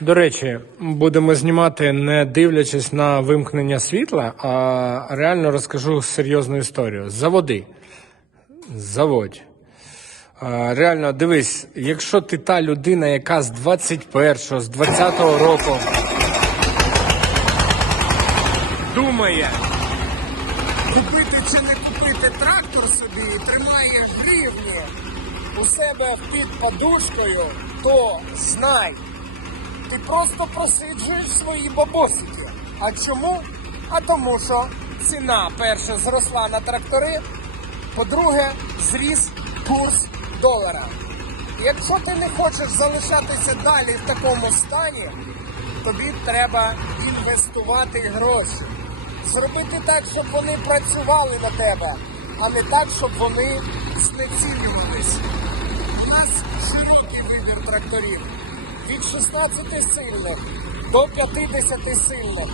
До речі, будемо знімати не дивлячись на вимкнення світла, а реально розкажу серйозну історію. Заводи. Заводь. Реально, дивись, якщо ти та людина, яка з 21-го, з 20-го року думає, купити чи не купити трактор собі і тримає гривні у себе під подушкою, то знай, ти просто просиджуєш свої бабосики. А чому? А тому що ціна перше зросла на трактори, по-друге, зріс курс долара. Якщо ти не хочеш залишатися далі в такому стані, тобі треба інвестувати гроші. Зробити так, щоб вони працювали на тебе, а не так, щоб вони знецінювались. У нас широкий вибір тракторів від 16 сильних до 50 сильних.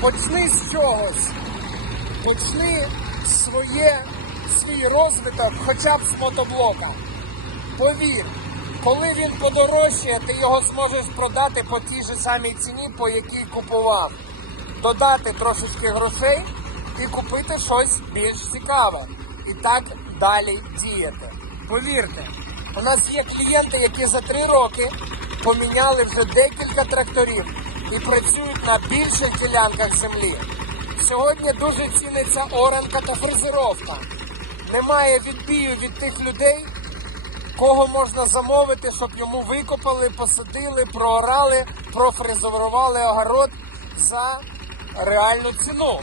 Почни з чогось. Почни своє, свій розвиток хоча б з мотоблока. Повір, коли він подорожчає, ти його зможеш продати по тій же самій ціні, по якій купував. Додати трошечки грошей і купити щось більш цікаве. І так далі діяти. Повірте, у нас є клієнти, які за три роки поміняли вже декілька тракторів і працюють на більших ділянках землі. Сьогодні дуже ціниться оранка та фрезеровка. Немає відбію від тих людей, кого можна замовити, щоб йому викопали, посадили, проорали, профрезерували огород за реальну ціну.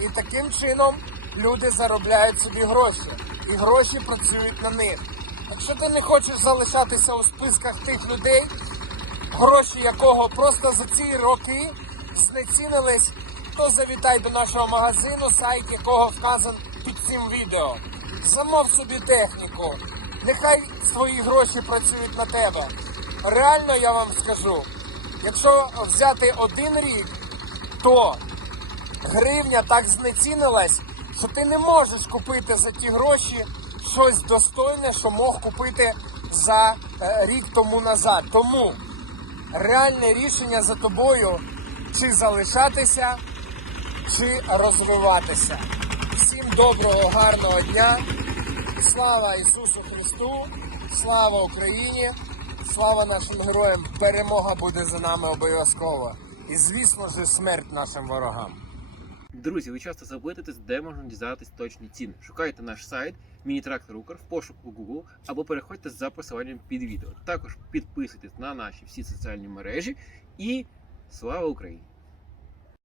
І таким чином люди заробляють собі гроші. І гроші працюють на них. Якщо ти не хочеш залишатися у списках тих людей, гроші якого просто за ці роки знецінились, то завітай до нашого магазину, сайт якого вказан під цим відео. Замов собі техніку. Нехай свої гроші працюють на тебе. Реально я вам скажу, якщо взяти один рік, то гривня так знецінилась, що ти не можеш купити за ті гроші щось достойне, що мог купити за е, рік тому назад. Тому реальне рішення за тобою чи залишатися, чи розвиватися. Всім доброго, гарного дня. Слава Ісусу Христу! Слава Україні! Слава нашим героям! Перемога буде за нами обов'язково. І звісно ж, смерть нашим ворогам. Друзі, ви часто запитуєтесь, де можна дізнатись точні ціни. Шукайте наш сайт Міні-трактор Укр в пошуку Google або переходьте за посиланням під відео. Також підписуйтесь на наші всі соціальні мережі і слава Україні!